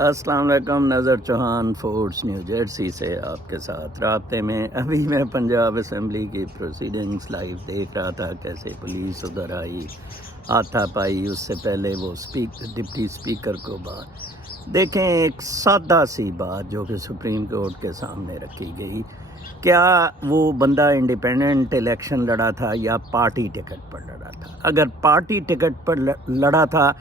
السلام علیکم، نظر چوہان فورس نیو جرسی سے آپ کے ساتھ رابطے میں۔ ابھی میں پنجاب اسمبلی کی پروسیڈنگز لائیو دیکھ رہا تھا، کیسے پولیس ادھر آئی، ہاتھا پائی، اس سے پہلے وہ ڈپٹی اسپیکر کو بات دیکھیں۔ ایک سادہ سی بات جو کہ سپریم کورٹ کے سامنے رکھی گئی، کیا وہ بندہ انڈیپینڈنٹ الیکشن لڑا تھا یا پارٹی ٹکٹ پر لڑا تھا؟ اگر پارٹی ٹکٹ پر لڑا تھا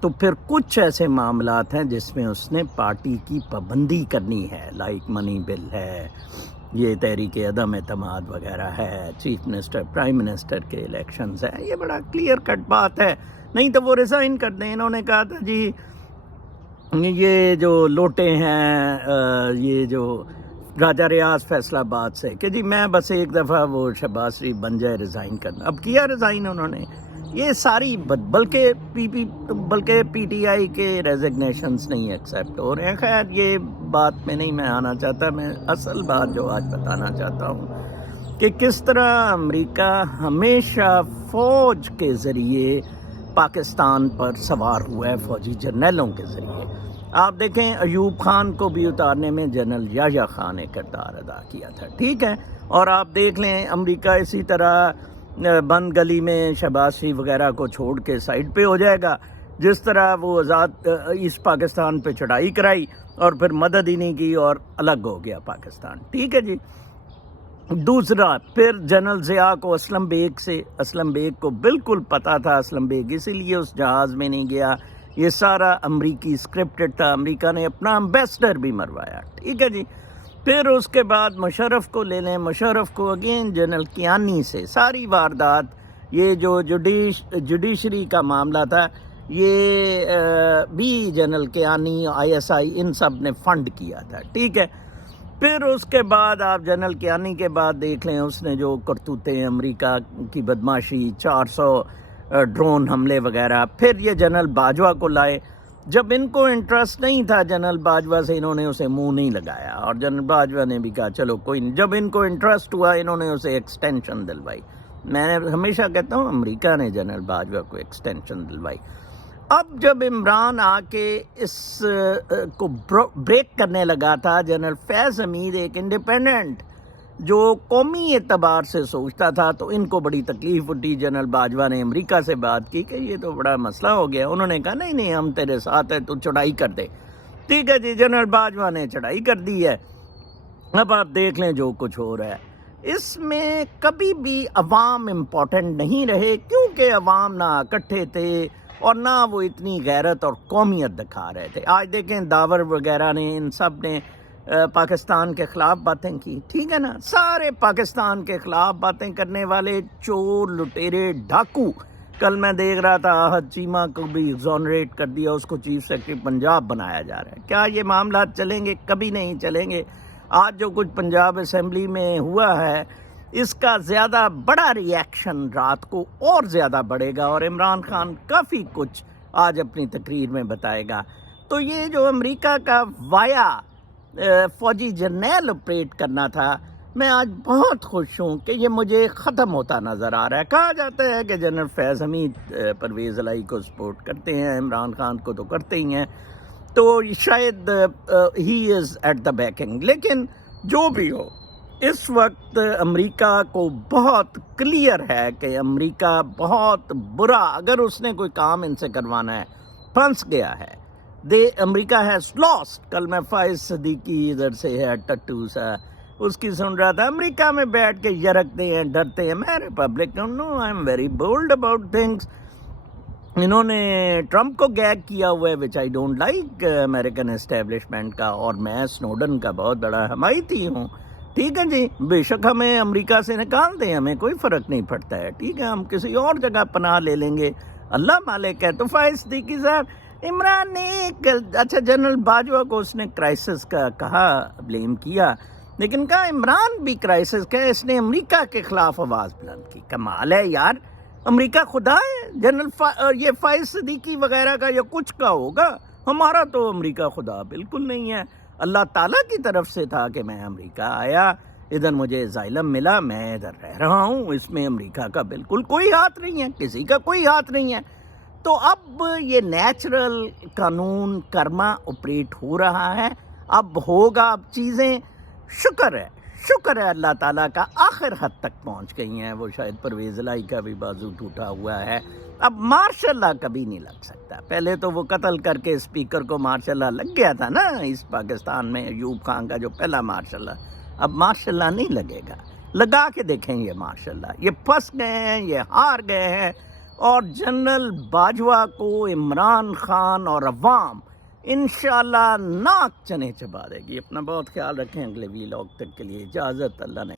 تو پھر کچھ ایسے معاملات ہیں جس میں اس نے پارٹی کی پابندی کرنی ہے، لائک منی بل ہے، یہ تحریک عدم اعتماد وغیرہ ہے، چیف منسٹر پرائم منسٹر کے الیکشنز ہیں، یہ بڑا کلیئر کٹ بات ہے۔ نہیں تو وہ ریزائن کر دیں۔ انہوں نے کہا تھا جی یہ جو لوٹے ہیں، یہ جو راجہ ریاض فیصلہ آباد سے، کہ جی میں بس ایک دفعہ وہ شہباز شریف بن جائے ریزائن کرنا۔ اب کیا ریزائن انہوں نے، یہ ساری بلکہ پی ٹی آئی کے ریزگنیشنز نہیں ایکسیپٹ ہو رہے ہیں۔ خیر یہ بات میں نہیں میں آنا چاہتا، میں اصل بات جو آج بتانا چاہتا ہوں کہ کس طرح امریکہ ہمیشہ فوج کے ذریعے پاکستان پر سوار ہوا ہے، فوجی جرنیلوں کے ذریعے۔ آپ دیکھیں ایوب خان کو بھی اتارنے میں جنرل یحییٰ خان نے کردار ادا کیا تھا، ٹھیک ہے، اور آپ دیکھ لیں امریکہ اسی طرح بند گلی میں شہباز شریف وغیرہ کو چھوڑ کے سائڈ پہ ہو جائے گا، جس طرح وہ آزاد ایسٹ پاکستان پہ چڑھائی کرائی اور پھر مدد ہی نہیں کی اور الگ ہو گیا پاکستان، ٹھیک ہے جی۔ دوسرا پھر جنرل ضیاء کو اسلم بیگ کو بالکل پتا تھا، اسلم بیگ اسی لیے اس جہاز میں نہیں گیا، یہ سارا امریکی اسکرپٹڈ تھا، امریکہ نے اپنا امبیسڈر بھی مروایا، ٹھیک ہے جی۔ پھر اس کے بعد مشرف کو لے لیں، مشرف کو اگین جنرل کیانی سے ساری واردات، یہ جو جوڈیشری کا معاملہ تھا یہ بھی general Kayani, I S I, ان سب نے فنڈ کیا تھا، ٹھیک ہے۔ پھر اس کے بعد آپ جنرل کیانی کے بعد دیکھ لیں اس نے جو کرتوتیں امریکہ کی بدماشی، 400 ڈرون حملے وغیرہ۔ پھر یہ جنرل باجوہ کو لائے، جب ان کو انٹرسٹ نہیں تھا جنرل باجوہ سے، انہوں نے اسے منہ نہیں لگایا، اور جنرل باجوہ نے بھی کہا چلو کوئی نہیں۔ جب ان کو انٹرسٹ ہوا انہوں نے اسے ایکسٹینشن دلوائی۔ میں نے ہمیشہ کہتا ہوں امریکہ نے جنرل باجوہ کو ایکسٹینشن دلوائی۔ اب جب عمران آ کے اس کو بریک کرنے لگا تھا، جنرل فیض حمید ایک انڈیپینڈنٹ جو قومی اعتبار سے سوچتا تھا، تو ان کو بڑی تکلیف اٹھی۔ جنرل باجوہ نے امریکہ سے بات کی کہ یہ تو بڑا مسئلہ ہو گیا، انہوں نے کہا نہیں ہم تیرے ساتھ ہیں، تو چڑھائی کر دے، ٹھیک ہے جی۔ جنرل باجوہ نے چڑھائی کر دی ہے۔ اب آپ دیکھ لیں جو کچھ ہو رہا ہے، اس میں کبھی بھی عوام امپورٹنٹ نہیں رہے، کیونکہ عوام نہ اکٹھے تھے اور نہ وہ اتنی غیرت اور قومیت دکھا رہے تھے۔ آج دیکھیں داور وغیرہ نے، ان سب نے پاکستان کے خلاف باتیں کی، ٹھیک ہے نا، سارے پاکستان کے خلاف باتیں کرنے والے چور، لٹیرے، ڈاکو۔ کل میں دیکھ رہا تھا آحد چیمہ کو بھی ایگزونریٹ کر دیا، اس کو چیف سیکرٹری پنجاب بنایا جا رہا ہے۔ کیا یہ معاملات چلیں گے؟ کبھی نہیں چلیں گے۔ آج جو کچھ پنجاب اسمبلی میں ہوا ہے، اس کا زیادہ بڑا ری ایکشن رات کو اور زیادہ بڑھے گا، اور عمران خان کافی کچھ آج اپنی تقریر میں بتائے گا۔ تو یہ جو امریکہ کا وایا فوجی جرنیل آپریٹ کرنا تھا، میں آج بہت خوش ہوں کہ یہ مجھے ختم ہوتا نظر آ رہا ہے۔ کہا جاتا ہے کہ جنرل فیض حمید پرویز الہی کو سپورٹ کرتے ہیں، عمران خان کو تو کرتے ہی ہیں، تو شاید ہی از ایٹ دا بیکنگ۔ لیکن جو بھی ہو، اس وقت امریکہ کو بہت کلیئر ہے کہ امریکہ بہت برا، اگر اس نے کوئی کام ان سے کروانا ہے، پھنس گیا ہے۔ امریکہ ہیز لاسٹ۔ کل میں فائز صدیقی ادھر سے ہے ٹٹو سا، اس کی سن رہا تھا، امریکہ میں بیٹھ کے یرکتے ہیں، ڈرتے ہیں۔ میں Republican no, I am very bold about things. انہوں نے ٹرمپ کو گیگ کیا ہوا ہے، which I don't like, American establishment کا، اور میں سنوڈن کا بہت بڑا حمایتی ہوں، ٹھیک ہے جی۔ بے شک ہمیں امریکہ سے نکال دیں، ہمیں کوئی فرق نہیں پڑتا ہے، ٹھیک ہے، ہم کسی اور جگہ پناہ لے لیں گے، اللہ مالک ہے۔ تو فائز صدیقی صاحب، عمران نے ایک اچھا جنرل باجوہ کو اس نے کرائسس کا کہا، بلیم کیا، لیکن کہا عمران بھی کرائسس کا ہے، اس نے امریکہ کے خلاف آواز بلند کی۔ کمال ہے یار، امریکہ خدا ہے؟ جنرل یہ فائز صدیقی وغیرہ کا یا کچھ کا ہوگا، ہمارا تو امریکہ خدا بالکل نہیں ہے۔ اللہ تعالیٰ کی طرف سے تھا کہ میں امریکہ آیا، ادھر مجھے اسائلم ملا، میں ادھر رہ رہا ہوں، اس میں امریکہ کا بالکل کوئی ہاتھ نہیں ہے، کسی کا کوئی ہاتھ نہیں ہے۔ تو اب یہ نیچرل قانون کرما آپریٹ ہو رہا ہے، اب ہوگا، اب چیزیں شکر ہے اللہ تعالیٰ کا آخر حد تک پہنچ گئی ہیں. وہ شاید پرویز الہی کا بھی بازو ٹوٹا ہوا ہے، اب مارشل لا کبھی نہیں لگ سکتا. پہلے تو وہ قتل کر کے اسپیکر کو مارشل لا لگ گیا تھا نا اس پاکستان میں، ایوب خان کا جو پہلا مارشل لا. اب مارشل لا نہیں لگے گا، لگا کے دیکھیں یہ مارشل لا. یہ پھنس گئے ہیں، یہ ہار گئے ہیں، اور جنرل باجوہ کو عمران خان اور عوام انشاءاللہ ناک چنے چبا دے گی. اپنا بہت خیال رکھیں. اگلے ویلاگ تک کے لیے اجازت. اللہ نے